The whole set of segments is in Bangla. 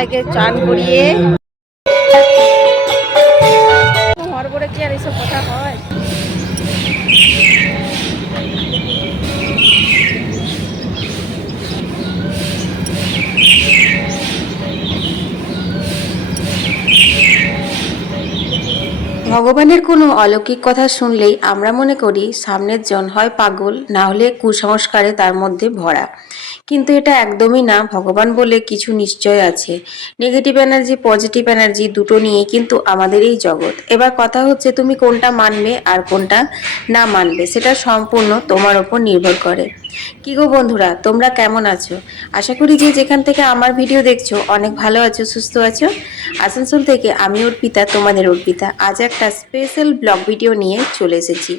সবাইকে চান করিয়ে ভগবানের কোনো অলৌকিক কথা শুনলেই আমরা মনে করি সামনের জন হয় পাগল, না হলে কুসংস্কারে তার মধ্যে ভরা। কিন্তু এটা একদমই না। ভগবান বলে কিছু নিশ্চয় আছে। নেগেটিভ এনার্জি পজিটিভ এনার্জি দুটো নিয়ে কিন্তু আমাদের এই জগৎ। এবার কথা হচ্ছে তুমি কোনটা মানবে আর কোনটা না মানবে, সেটা সম্পূর্ণ তোমার ওপর নির্ভর করে। কি গো বন্ধুরা, তোমরা কেমন আছো? আশা করি যে যেখান থেকে আমার ভিডিও দেখছ, অনেক ভালো আছো, সুস্থ আছো। আসানসোল থেকে আমি অর্পিতা, তোমাদের অর্পিতা। আজ একটা স্পেশাল ব্লগ ভিডিও নিয়ে চলে এসেছি।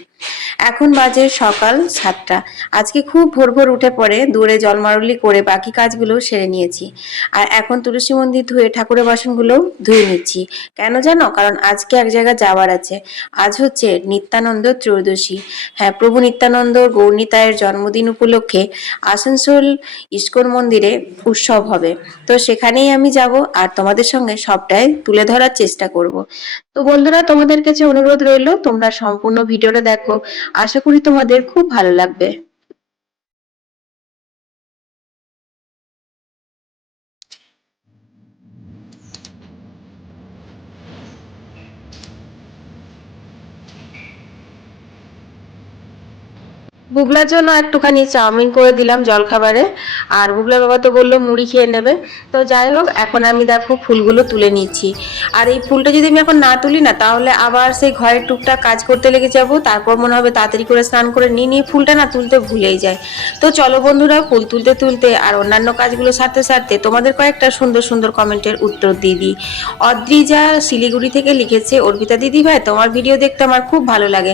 এখন বাজে সকাল সাতটা। আজকে খুব ভোর ভোর উঠে পড়ে, দূরে জলমারুলি করে বাকি কাজগুলো সেরে নিয়েছি। আর এখন তুলসী মন্দির ধুয়ে ঠাকুরের বাসনগুলো ধুয়ে নিচ্ছি। কেন জানো? কারণ আজকে এক জায়গায় যাওয়ার আছে। আজ হচ্ছে নিত্যানন্দ ত্রয়োদশী। হ্যাঁ প্রভু নিত্যানন্দ, গৌরনীতায়ের জন্মদিন উপলক্ষে আসানসোল ইস্কন মন্দিরে উৎসব হবে। তো সেখানেই আমি যাব আর তোমাদের সঙ্গে সবটাই তুলে ধরার চেষ্টা করব। তো বন্ধুরা, তোমাদের কাছে অনুরোধ রইল, তোমরা সম্পূর্ণ ভিডিওটা দেখো। আশা করি তোমাদের খুব ভালো লাগবে। বুগলার জন্য একটুখানি চাউমিন করে দিলাম জলখাবারে। আর বুগলার বাবা তো বলল মুড়ি খেয়ে নেবে। তো যাই হোক, এখন আমি দেখো ফুলগুলো তুলে নিচ্ছি। আর এই ফুলটা যদি আমি এখন না তুলি না, তাহলে আবার সেই ঘরের টুকটাক কাজ করতে লেগে যাব। তারপর মনে হবে তাড়াতাড়ি করে স্নান করে নিয়ে নিয়ে ফুলটা না তুলতে ভুলেই যায়। তো চলো বন্ধুরা, ফুল তুলতে তুলতে আর অন্যান্য কাজগুলো সারতে সারতে তোমাদের কয়েকটা সুন্দর সুন্দর কমেন্টের উত্তর দিয়ে দিই। অদ্রিজা শিলিগুড়ি থেকে লিখেছে, অর্পিতা দিদি ভাই তোমার ভিডিও দেখতে আমার খুব ভালো লাগে।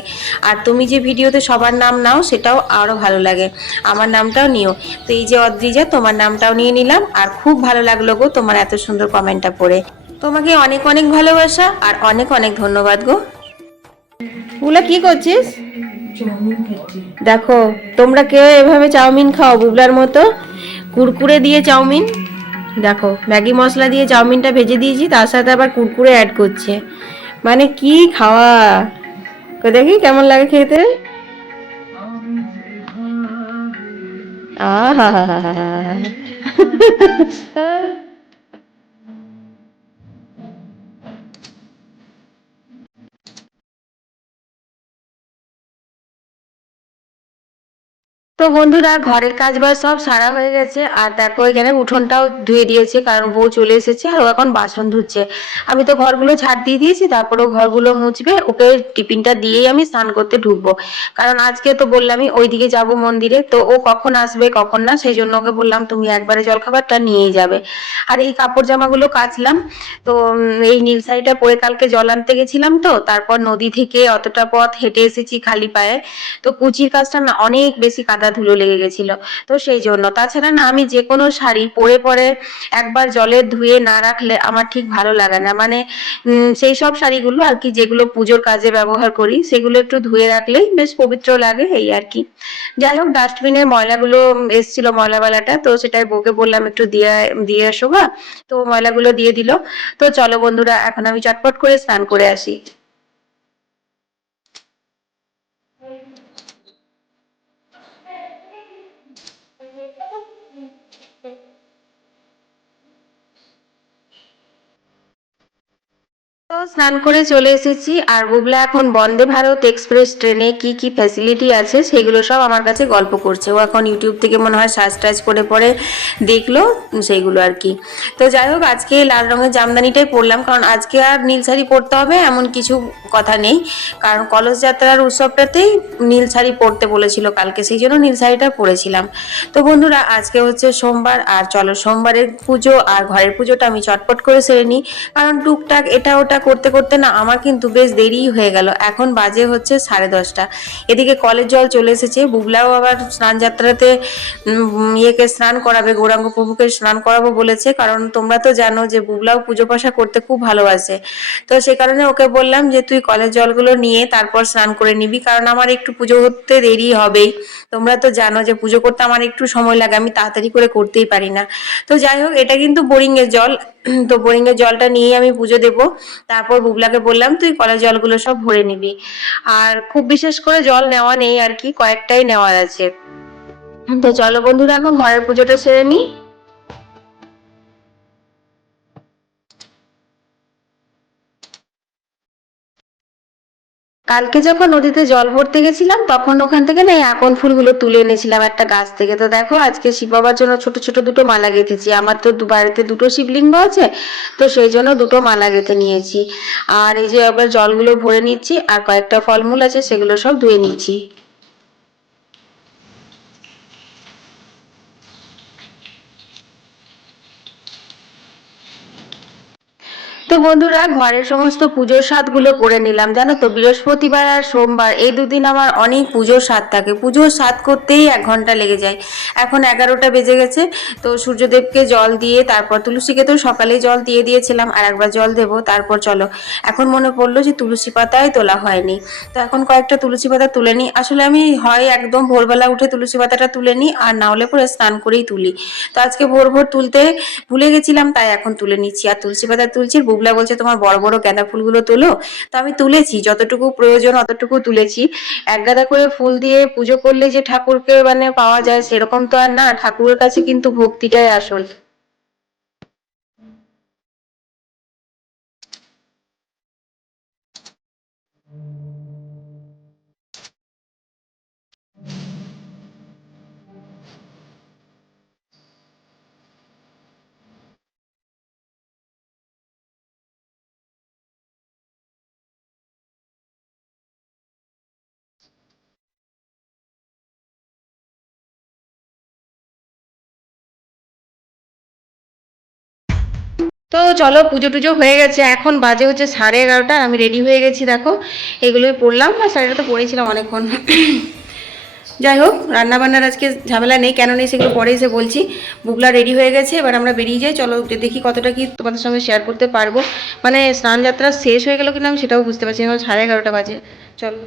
আর তুমি যে ভিডিওতে সবার নাম নাও সেটাও আরও ভালো লাগে। আমার নামটাও নিও। তো এই যে অদ্রিজা, তোমার নামটাও নিয়ে নিলাম। আর খুব ভালো লাগল গো তোমার এত সুন্দর কমেন্টটা পড়ে। তোমাকে অনেক অনেক ভালোবাসা আর অনেক অনেক ধন্যবাদ গো। বুলা কি করছিস? দেখো, তোমরা কেউ এভাবে চাউমিন খাও বুবলার মতো? কুরকুরে দিয়ে চাউমিন। দেখো, ম্যাগি মশলা দিয়ে চাউমিনটা ভেজে দিয়েছি, তার সাথে আবার কুরকুরে অ্যাড করছে। মানে কি খাওয়া? দেখি, কেমন লাগে খেতে? 啊哈哈哈哈哈哈哈哈哈。哈 তো বন্ধুরা, ঘরের কাজ বাজ সব সারা হয়ে গেছে। আর দেখো, এখানে উঠোনটাও ধুয়ে দিয়েছে, কারণ বউ চলে এসেছে আর ও এখন বাসন ধুচ্ছে। আমি তো ঘরগুলো ঝাড় দিয়ে দিয়েছি, তারপরে ঘরগুলো মুছবে, ওকে টিফিনটা দিয়েই আমি স্নান করতে ঢুকবো। কারণ আজকে তো বললামই, ওইদিকে যাব মন্দিরে, তো ও কখন আসবে, কখন না, সেই জন্য ওকে বললাম, তুমি একবারে জলখাবারটা নিয়েই যাবে। আর এই কাপড় জামাগুলো কাচলাম, তো এই নীল শাড়িটা পরে কালকে জল আনতে গেছিলাম তো, তারপর নদী থেকে অতটা পথ হেঁটে এসেছি খালি পায়ে। তো কুচির কাজটা না, অনেক বেশি কাদা ধুলো লেগে গেছিল। তো সেই জন্য। তাছাড়া না, আমি যে কোনো শাড়ি পরে পরে একবার জলে ধুয়ে না রাখলে আমার ঠিক ভালো লাগে না। মানে সেই সব শাড়িগুলো আর কি, যেগুলো পুজোর কাজে ব্যবহার করি, সেগুলো একটু ধুয়ে রাখলেই বেশ পবিত্র লাগে এই আর কি। যাই হোক ডাস্টবিনের ময়লাগুলো এসছিল ময়লাওয়ালাটা তো সেটাই বউকে বললাম একটু দিয়ে দিয়ে আসো গা তো ময়লাগুলো দিয়ে দিল। তো চলো বন্ধুরা, এখন আমি চটপট করে স্নান করে আসি। স্নান করে চলে এসেছি। আর বুবলা এখন বন্দে ভারত এক্সপ্রেস ট্রেনে কি কি ফ্যাসিলিটি আছে সেগুলো সব আমার কাছে গল্প করছে। ও এখন ইউটিউব থেকে মনে হয় সার্চ টাচ করে পরে দেখল সেইগুলো আর কি। তো যাই হোক, আজকে লাল রঙের জামদানিটাই পরলাম। কারণ আজকে আর নীল শাড়ি পরতে হবে এমন কিছু কথা নেই। কারণ কলস যাত্রার উৎসবটাতেই নীল শাড়ি পরতে বলেছিল কালকে, সেই জন্য নীল শাড়িটা পরেছিলাম। তো বন্ধুরা, আজকে হচ্ছে সোমবার। আর চলো, সোমবারের পুজো আর ঘরের পুজোটা আমি চটপট করে সেরে নিই। কারণ টুকটাক এটা ওটা করতে করতে না আমার কিন্তু বেশ দেরি হয়ে গেল। এখন বাজে হচ্ছে সাড়ে দশটা। এদিকে কলের জল চলে এসেছে। বুবলাও আবার স্নান যাত্রাতে ইয়েকে স্নান করাবে, গৌরাঙ্গ প্রভুকে স্নান করাবো বলেছে। কারণ তোমরা তো জানো যে বুবলাও পুজো পাশা করতে খুব ভালোবাসে। তো সে কারণে ওকে বললাম যে, তুই কলের জলগুলো নিয়ে তারপর স্নান করে নিবি। কারণ আমার একটু পুজো করতে দেরি হবেই। তোমরা তো জানো যে পুজো করতে আমার একটু সময় লাগে। আমি তাড়াতাড়ি করে করতেই পারি না। তো যাই হোক, এটা কিন্তু বোরিং এর জল। তো বোরিং এর জলটা নিয়ে আমি পুজো দেবো। তারপর বুবলাকে বললাম, তুই কলের জলগুলো সব ভরে নিবি। আর খুব বিশেষ করে জল নেওয়া নেই আর কি, কয়েকটাই নেওয়া আছে। তো চলো বন্ধুরা, এখন ঘরের পুজোটা সেরে নিই। কালকে যখন নদীতে জল ভরতে গেছিলাম, তখন ওখান থেকে না এই আকন ফুলগুলো তুলে এনেছিলাম একটা গাছ থেকে। তো দেখো, আজকে শিব বাবার জন্য ছোট ছোট দুটো মালা গেঁথেছি। আমার তো বাড়িতে দুটো শিবলিঙ্গ আছে, তো সেই জন্য দুটো মালা গেঁথে নিয়েছি। আর এই যে আবার জলগুলো ভরে নিচ্ছি, আর কয়েকটা ফলমূল আছে, সেগুলো সব ধুয়ে নিচ্ছি। তো বন্ধুরা, ঘরের সমস্ত পুজোর স্বাদগুলো করে নিলাম। জানো তো, বৃহস্পতিবার আর সোমবার, এই দুদিন আমার অনেক পুজোর স্বাদ থাকে। পুজোর স্বাদ করতেই এক ঘণ্টা লেগে যায়। এখন এগারোটা বেজে গেছে, তো সূর্যদেবকে জল দিয়ে, তারপর তুলসীকে তো সকালে জল দিয়ে দিয়েছিলাম, আর একবার জল দেবো, তারপর চলো। এখন মনে পড়ল যে তুলসী পাতায় তোলা হয়নি। তো এখন কয়েকটা তুলসী পাতা তুলে নিই। আসলে আমি হয় একদম ভোরবেলা উঠে তুলসী পাতাটা তুলে নিই, আর না হলে পরে স্নান করেই তুলি। তো আজকে ভোর ভোর তুলতে ভুলে গেছিলাম, তাই এখন তুলে নিচ্ছি। আর তুলসী পাতা তুলছি আর বলছে, তোমার বড় বড় গাঁদা ফুলগুলো তোলো। তো আমি তুলেছি, যতটুকু প্রয়োজন অতটুকু তুলেছি। এক গাদা করে ফুল দিয়ে পুজো করলে যে ঠাকুরকে মানে পাওয়া যায়, সেরকম তো আর না। ঠাকুরের কাছে কিন্তু ভক্তিটাই আসল। তো চলো পুজো টুজো হয়ে গেছে, এখন বাজে হচ্ছে সাড়ে এগারোটা আমি রেডি হয়ে গেছি, দেখো। এগুলোই পড়লাম, আর শাড়িটা তো পরেছিলাম অনেকক্ষণ। যাই হোক, রান্নাবান্নার আজকে ঝামেলা নেই, কেন নেই সেগুলো পরে এসে বলছি। বুবলা রেডি হয়ে গেছে, এবার আমরা বেরিয়ে যাই, চলো দেখি কতটা কি তোমাদের সঙ্গে শেয়ার করতে পারব। মানে স্নান যাত্রা শেষ হয়ে গেল কিনা আমি সেটাও বুঝতে পারছি এখন সাড়ে এগারোটা বাজে। চলো।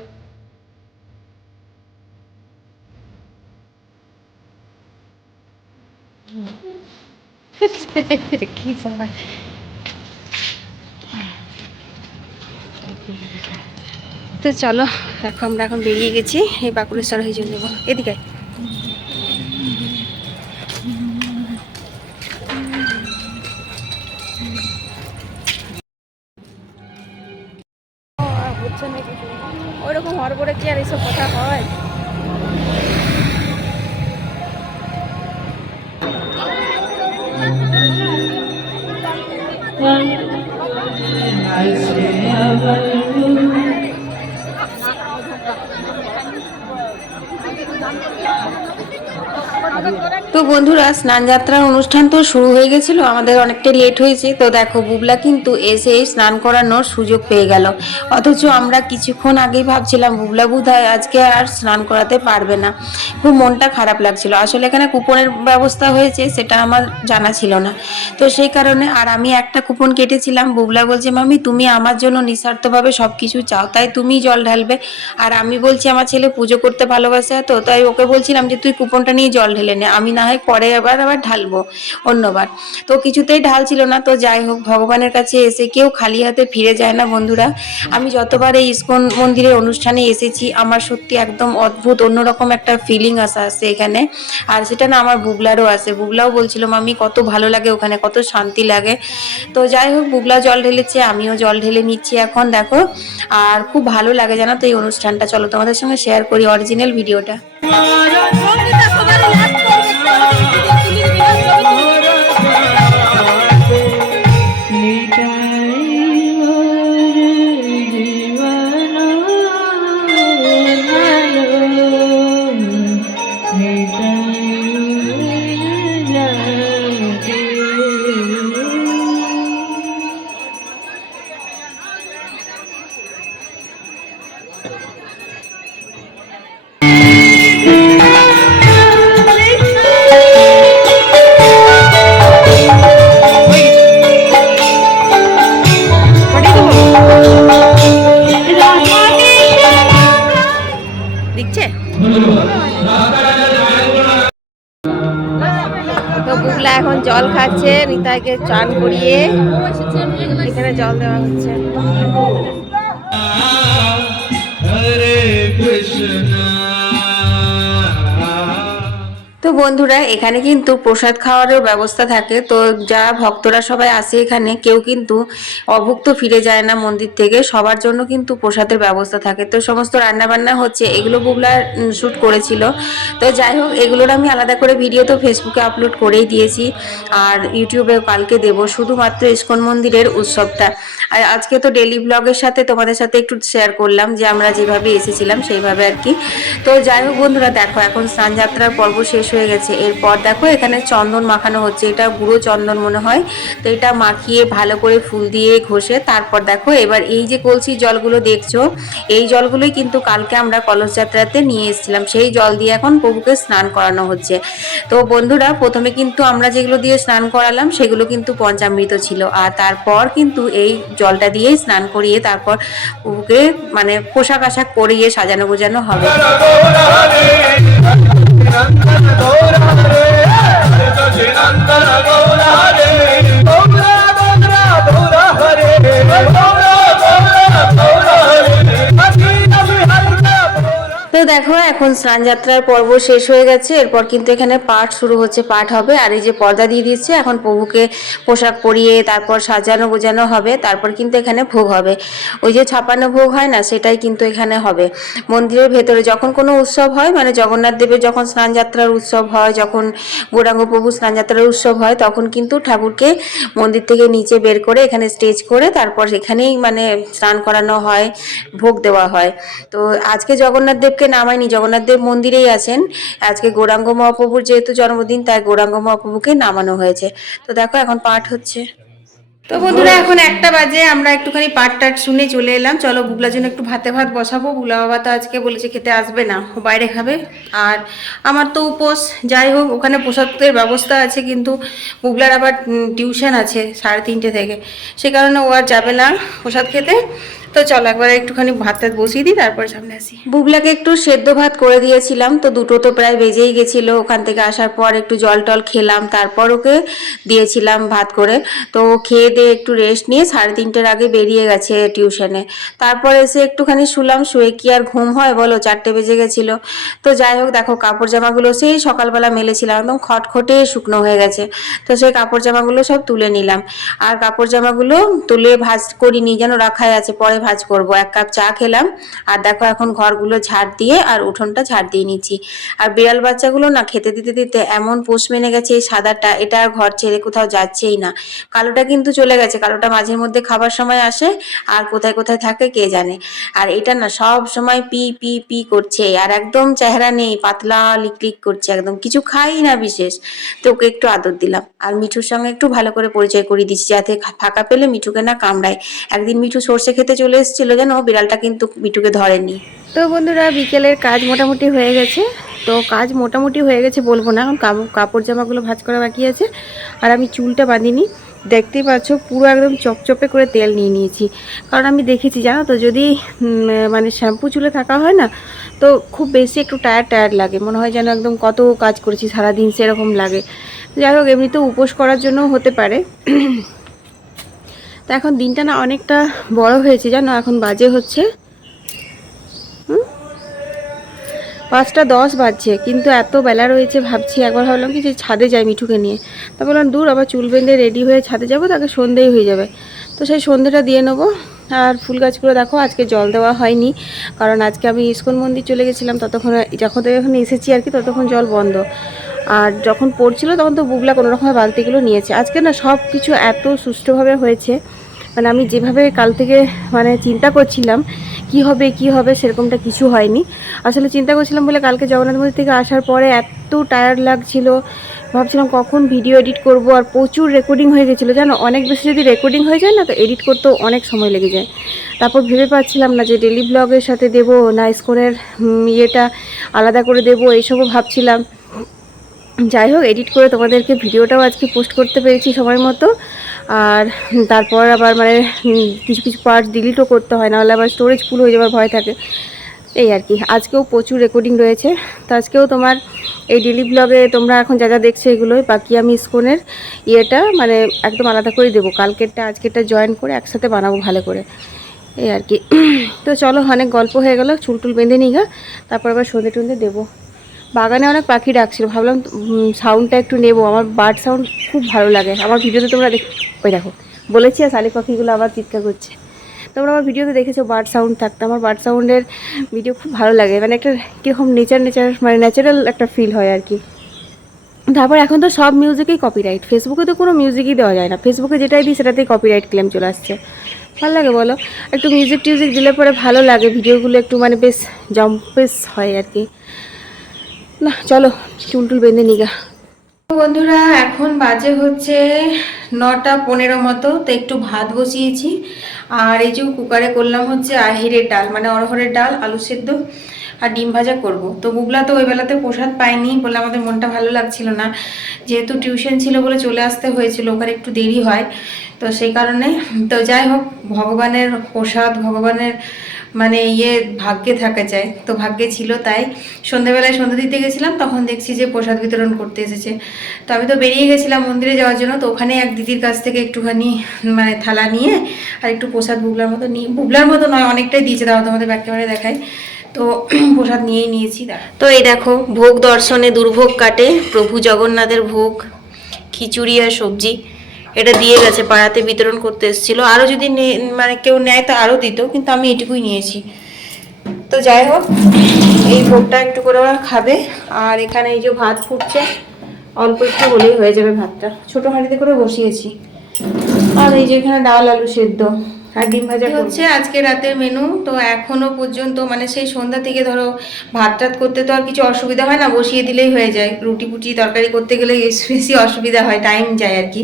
কি সময় তো চলো, দেখো আমরা এখন বেরিয়ে গেছি, এই বাঁকুড়েশ্বর হয়ে যাব এদিকে কিছু হরবরে কি। আর এইসব কথা হয়? আবার তো বন্ধুরা স্নান যাত্রার অনুষ্ঠান তো শুরু হয়ে গেছিল, আমাদের অনেকটা লেট হয়েছে। তো দেখো, বুবলা কিন্তু এসে স্নান করানোর সুযোগ পেয়ে গেল। অথচ আমরা কিছুক্ষণ আগেই ভাবছিলাম, বুবলা বোধহয় আজকে আর স্নান করাতে পারবে না। খুব মনটা খারাপ লাগছিল। আসলে এখানে কুপনের ব্যবস্থা হয়েছে, সেটা আমার জানা ছিল না। তো সেই কারণে আর আমি একটা কুপন কেটেছিলাম। বুবলা বলছে মামি তুমি আমার জন্য নিঃস্বার্থভাবে সব কিছু চাও, তাই তুমি জল ঢালবে। আর আমি বলছি, আমার ছেলে পুজো করতে ভালোবাসে তো, তাই ওকে বলছিলাম যে, তুই কুপনটা নিয়ে জল ঢেলে নে। আমি না হয় পরে আবার আবার ঢালবো অন্যবার। তো কিছুতেই ঢালছিল না, তো যাই হোক, ভগবানের কাছে এসে কেউ খালি হাতে ফিরে যায় না বন্ধুরা। আমি যতবার এই ইস্কন মন্দিরের অনুষ্ঠানে এসেছি, আমার সত্যি একদম অদ্ভুত, অন্যরকম একটা ফিলিং আসা আসছে এখানে। আর সেটা না আমার বুবলারও আছে বুবলাও বলছিল মামি কত ভালো লাগে ওখানে, কত শান্তি লাগে। তো যাই হোক, বুবলা জল ঢেলেছে, আমিও জল ঢেলে নিচ্ছি এখন, দেখো। আর খুব ভালো লাগে জানো তো এই অনুষ্ঠানটা। চলো তোমাদের সঙ্গে শেয়ার করি অরিজিনাল ভিডিওটা। বুগলা চান করিয়ে এখানে জল দেওয়া হচ্ছে Hare Krishna. তো বন্ধুরা, এখানে কিন্তু প্রসাদ খাওয়ারও ব্যবস্থা থাকে। তো যারা ভক্তরা সবাই আসে এখানে, কেউ কিন্তু অভুক্ত ফিরে যায় না মন্দির থেকে। সবার জন্য কিন্তু প্রসাদের ব্যবস্থা থাকে। তো সমস্ত রান্নাবান্না হচ্ছে, এগুলো বুগলা শ্যুট করেছিল। তো যাই হোক, এগুলোর আমি আলাদা করে ভিডিও তো ফেসবুকে আপলোড করেই দিয়েছি। আর ইউটিউবে কালকে দেব শুধুমাত্র ইস্কন মন্দিরের উৎসবটা। আর আজকে তো ডেলি ব্লগের সাথে তোমাদের সাথে একটু শেয়ার করলাম যে আমরা যেভাবে এসেছিলাম সেইভাবে আর কি। তো যাই হোক বন্ধুরা, দেখো, এখন স্নান যাত্রার পর্ব শেষ হয়ে গেছে। এরপর দেখো এখানে চন্দন মাখানো হচ্ছে। এটা গুঁড়ো চন্দন মনে হয়। তো এটা মাখিয়ে ভালো করে ফুল দিয়ে ঘষে তারপর দেখো এবার এই যে কলসি জলগুলো দেখছ, এই জলগুলোই কিন্তু কালকে আমরা কলস যাত্রাতে নিয়ে এসেছিলাম। সেই জল দিয়ে এখন প্রভুকে স্নান করানো হচ্ছে। তো বন্ধুরা, প্রথমে কিন্তু আমরা যেগুলো দিয়ে স্নান করালাম, সেগুলো কিন্তু পঞ্চামৃত ছিল। আর তারপর কিন্তু এই জলটা দিয়েই স্নান করিয়ে তারপর প্রভুকে মানে পোশাক আশাক পরিয়ে সাজানো গোজানো হবে। గౌరా రే జనందన గౌరా তো দেখো, এখন স্নান যাত্রার পর্ব শেষ হয়ে গেছে। এরপর কিন্তু এখানে পাঠ শুরু হচ্ছে, পাঠ হবে। আর এই যে পর্দা দিয়ে দিচ্ছে এখন প্রভুকে পোশাক পরিয়ে তারপর সাজানো, গোজানো হবে। তারপর কিন্তু এখানে ভোগ হবে। ওই যে ছাপানো ভোগ হয় না, সেটাই কিন্তু এখানে হবে। মন্দিরের ভেতরে যখন কোনো উৎসব হয় মানে জগন্নাথ দেবের যখন স্নান যাত্রার উৎসব হয়, যখন গৌরাঙ্গ প্রভু স্নান যাত্রার উৎসব হয়, তখন কিন্তু ঠাকুরকে মন্দির থেকে নিচে বের করে এখানে স্টেজ করে তারপর এখানেই মানে স্নান করানো হয়, ভোগ দেওয়া হয়। তো আজকে জগন্নাথ দেবকে নামায়নি। জগন্নাথ দেব মন্দিরেই আছেন। আজকে গৌরাঙ্গ মহাপ্রভুর যেহেতু জন্মদিন, তাই গৌরাঙ্গ মহাপ্রভুকে নামানো হয়েছে। তো দেখো এখন পাঠ হচ্ছে। তো বন্ধুরা, এখন একটা বাজে, আমরা একটুখানি পাট টাট শুনে চলে এলাম। চলো বুগলার জন্য একটু ভাতে ভাত বসাবো। বুগলা বাবা তো আজকে বলেছে খেতে আসবে না বাইরে খাবে। আর আমার তো উপোস, যাই হোক, ওখানে প্রসাদের ব্যবস্থা আছে, কিন্তু বুগলার আবার টিউশন আছে সাড়ে তিনটে থেকে। সে কারণে ও আর যাবে না প্রসাদ খেতে। তো চলো একবার একটুখানি ভাত টাত বসিয়ে দিই, তারপর সামনে আসি। বুগলাকে একটু সেদ্ধ ভাত করে দিয়েছিলাম, তো দুটো তো প্রায় বেজেই গেছিল। ওখান থেকে আসার পর একটু জল টল খেলাম, তারপর ওকে দিয়েছিলাম ভাত করে। তো খেয়ে দিয়ে একটু রেস্ট নিয়ে সাড়ে তিনটের আগে বেরিয়ে গেছে টিউশনে তারপর এসে একটুখানি শুলাম, শুয়ে কি আর ঘুম হয় বলো, চারটে বেজে গেছিল। তো যাই হোক, দেখো কাপড় জামাগুলো সেই সকালবেলা মেলেছিলাম, একদম খটখটে শুকনো হয়ে গেছে। তো সেই কাপড় জামাগুলো সব তুলে নিলাম। আর কাপড় জামাগুলো তুলে ভাজ করিনি, যেন রাখাই আছে, পরে ভাজ করব। এক কাপ চা খেলাম। আর দেখো এখন ঘরগুলো ঝাড় দিয়ে আর উঠোনটা ঝাড় দিয়ে নিচ্ছি। আর বিড়াল বাচ্চাগুলো না খেতে দিতে দিতে এমন পোষ মেনে গেছে এই সাদাটা। এটা ঘর ছেড়ে কোথাও যাচ্ছেই না। কালোটা কিন্তু চলে গেছে। কালোটা মাঝে মধ্যে খাবার সময় আসে। আর কোথায় কোথায় থাকে কে জানে। আর এটা না সব সময় পি পি পি করছে। আর একদম চেহারা নেই। পাতলা লিকলিক করছে একদম। কিছু খাই না বিশেষ। তো ওকে একটু আদর দিলাম। আর মিঠুর সঙ্গে একটু ভালো করে পরিচয় করিয়ে দিচ্ছি। যাতে ফাঁকা পেলে মিঠুকে না কামড়ায়। একদিন মিঠু সর্ষে খেতে চলে এসেছিল যেন, বিড়ালটা কিন্তু মিঠুকে ধরেনি। তো বন্ধুরা, বিকেলের কাজ মোটামুটি হয়ে গেছে। তো কাজ মোটামুটি হয়ে গেছে বলব না কাপ- কাপড় জামাগুলো ভাঁজ করা বাকি আছে। আর আমি চুলটা বাঁধিনি। দেখতেই পাচ্ছ, পুরো একদম চপচপে করে তেল নিয়ে নিয়েছি। কারণ আমি দেখেছি, জানো তো, যদি মানে শ্যাম্পু চুলে থাকা হয় না, তো খুব বেশি একটু টায়ার টায়ার লাগে। মনে হয় যেন একদম কত কাজ করেছি, সারাদিন সেরকম লাগে। যাই হোক, এমনিতেও উপোস করার জন্য হতে পারে। তো এখন দিনটা না অনেকটা বড় হয়েছে, জানো? এখন বাজে হচ্ছে? পাঁচটা দশ বাজছে, কিন্তু এত বেলা রয়েছে ভাবছি, একবার ভাবলাম কি যে ছাদে যাই মিঠুকে নিয়ে। তা বললাম, দূর, আবার চুল বেঁধে রেডি হয়ে ছাদে যাব তাকে সন্ধেই হয়ে যাবে। তো সেই সন্ধেটা দিয়ে নেব। আর ফুল গাছগুলো দেখো, আজকে জল দেওয়া হয়নি, কারণ আজকে আমি ইস্কন মন্দির চলে গেছিলাম, ততক্ষণ যখন এখানে এসেছি আর কি, ততক্ষণ জল বন্ধ। আর যখন পড়ছিল, তখন তো বুগলা কোনো রকমের বালতিগুলো নিয়েছে। আজকে না সব কিছু এত সুষ্ঠুভাবে হয়েছে মানে আমি যেভাবে কাল থেকে মানে চিন্তা করছিলাম, কি হবে কি হবে সেরকমটা কিছু হয়নি। আসলে চিন্তা করছিলাম বলে কালকে জগন্নাথ মন্দির থেকে আসার পরে এত টায়ার্ড লাগছিল। ভাবছিলাম কখন ভিডিও এডিট করব আর প্রচুর রেকর্ডিং হয়ে গেছিল। জানো, অনেক বেশি যদি রেকর্ডিং হয়ে যায় না, তো এডিট করতেও অনেক সময় লেগে যায়। তারপর ভেবে পাচ্ছিলাম না যে ডেলি ব্লগের সাথে দেবো, না স্কোরের ইয়েটা আলাদা করে দেবো, এইসবও ভাবছিলাম। যাই হোক এডিট করে তোমাদেরকে ভিডিওটাও আজকে পোস্ট করতে পেরেছি সময় মতো। আর তারপর আবার মানে কিছু কিছু পার্ট ডিলিটও করতে হয়, নাহলে আবার স্টোরেজ ফুল হয়ে যাওয়ার ভয় থাকে। এই আর কি, আজকেও প্রচুর রেকর্ডিং রয়েছে। তো আজকেও তোমার এই ডেলি ব্লগে তোমরা এখন যা যা দেখছ এগুলোই, বাকি আমি ইস্কনের ইয়েটা মানে একদম আলাদা করে দেবো। কালকেরটা, আজকেরটা জয়েন করে একসাথে বানাবো ভালো করে। এই আর কি। তো চলো, অনেক গল্প হয়ে গেল, চুল টুল বেঁধে নিই গা, তারপর আবার সন্ধে টন্ধে দেবো। বাগানে অনেক পাখি ডাকছিল। ভাবলাম সাউন্ডটা একটু নেব। আমার বার্ড সাউন্ড খুব ভালো লাগে। আমার ভিডিওতে তোমরা দেখ, ওই দেখো, বলেছি আর শালিক পাখিগুলো আবার চিৎকার করছে। তোমরা আমার ভিডিওতে দেখেছ বার্ড সাউন্ড থাকতো। আমার বার্ড সাউন্ডের ভিডিও খুব ভালো লাগে। মানে একটা কীরকম নেচার নেচার মানে ন্যাচারাল একটা ফিল হয় আর কি। তারপর এখন তো সব মিউজিকেই কপিরাইট ফেসবুকে তো কোনো মিউজিকই দেওয়া যায় না। ফেসবুকে যেটাই দিই, সেটাতেই কপিরাইট ক্লেম চলে আসছে। ভালো লাগে বলো? একটু মিউজিক টিউজিক দিলে পরে ভালো লাগে। ভিডিওগুলো একটু মানে বেশ জম্পেস হয় আর কি। না, চলো চুল টুল বেঁধে নিগা। বন্ধুরা, এখন বাজে হচ্ছে নটা পনেরো মতো, তো একটু ভাত বসিয়েছি। আর এই যে কুকারে করলাম হচ্ছে আহিরের ডাল মানে অরহরের ডাল, আলু সেদ্ধ আর ডিম ভাজা করব। তো বুবলা তো ওই বেলাতে প্রসাদ পাইনি বলে আমাদের মনটা ভালো লাগছিল না। যেহেতু টিউশন ছিল বলে চলে আসতে হয়েছিল, ওখানে একটু দেরি হয়। তো সেই কারণে, তো যাই হোক, ভগবানের প্রসাদ, ভগবানের মানে ইয়ে ভাগ্যে থাকা যায়। তো ভাগ্যে ছিল তাই সন্ধ্যেবেলায় সন্ধ্যা দিতে গেছিলাম, তখন দেখছি যে প্রসাদ বিতরণ করতে এসেছে। তো আমি তো বেরিয়ে গেছিলাম মন্দিরে যাওয়ার জন্য, তো ওখানে এক দিদির কাছ থেকে একটুখানি মানে থালা নিয়ে আর একটু প্রসাদ বুবলার মতো নিয়ে, বুবলার মতো নয়, অনেকটাই দিয়েছে দাও তোমাদের একেবারে দেখায় তো প্রসাদ নিয়েই নিয়েছি তো এই দেখো, ভোগ দর্শনে দুর্ভোগ কাটে, প্রভু জগন্নাথের ভোগ, খিচুড়ি আর সবজি। এটা দিয়ে গেছে পাড়াতে বিতরণ করতে এসেছিল। আরও যদি মানে কেউ নেয় তো আরও দিত কিন্তু আমি এটুকুই নিয়েছি। তো যাই হোক এই ভোগটা একটু করে ওরা খাবে। আর এখানে এই যে ভাত ফুটছে অল্প একটু হলেই হয়ে যাবে ভাতটা। ছোট হাঁড়িতে করে বসিয়েছি। আর এই যে এখানে ডাল আলু সেদ্ধ আর ডিম ভাজা হচ্ছে আজকে রাতের মেনু তো এখনও পর্যন্ত মানে সেই সন্ধ্যা থেকে ধরো ভাত টাত করতে তো আর কিছু অসুবিধা হয় না বসিয়ে দিলেই হয়ে যায়। রুটি ফুটি তরকারি করতে গেলে বেশি অসুবিধা হয় টাইম যায় আর কি।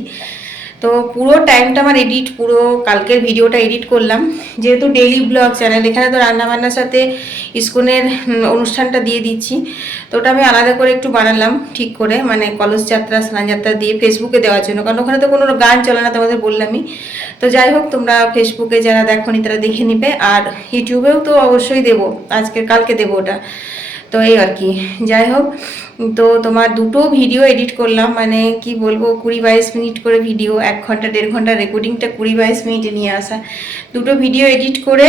তো পুরো টাইমটা আমার এডিট পুরো কালকের ভিডিওটা এডিট করলাম। যেহেতু ডেলি ব্লগ চ্যানেল এখানে তো রান্নাবান্নার সাথে ইস্কনের অনুষ্ঠানটা দিয়ে দিচ্ছি। তো ওটা আমি আলাদা করে একটু বানালাম, ঠিক করে মানে কলস যাত্রা, স্নান যাত্রা দিয়ে ফেসবুকে দেওয়ার জন্য। কারণ ওখানে তো কোনো গান চলে না, তোমাদের বললামই। তো যাই হোক, তোমরা ফেসবুকে যারা দেখোনি, তারা দেখে নিবে। আর ইউটিউবেও তো অবশ্যই দেবো, আজকে, কালকে দেবো ওটা। তো এই আর কি। যাই হোক, তো তোমার দুটো ভিডিও এডিট করলাম মানে কি বলব, কুড়ি বাইশ মিনিট করে ভিডিও এক ঘণ্টা, দেড় ঘণ্টা রেকর্ডিংটা কুড়ি বাইশ মিনিটে নিয়ে আসা। দুটো ভিডিও এডিট করে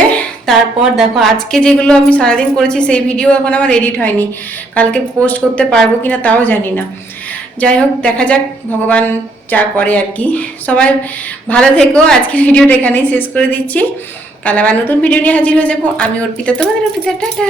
তারপর দেখো, আজকে যেগুলো আমি সারাদিন করেছি, সেই ভিডিও এখন আমার এডিট হয়নি। কালকে পোস্ট করতে পারব কি না তাও জানি না। যাই হোক, দেখা যাক, ভগবান যা করে আর কি। সবাই ভালো থেকো, আজকের ভিডিওটা এখানেই শেষ করে দিচ্ছি। কাল আবার নতুন ভিডিও নিয়ে হাজির হয়ে যাব। আমি অর্পিতা, তোমাদের অর্পিতা, টাটা।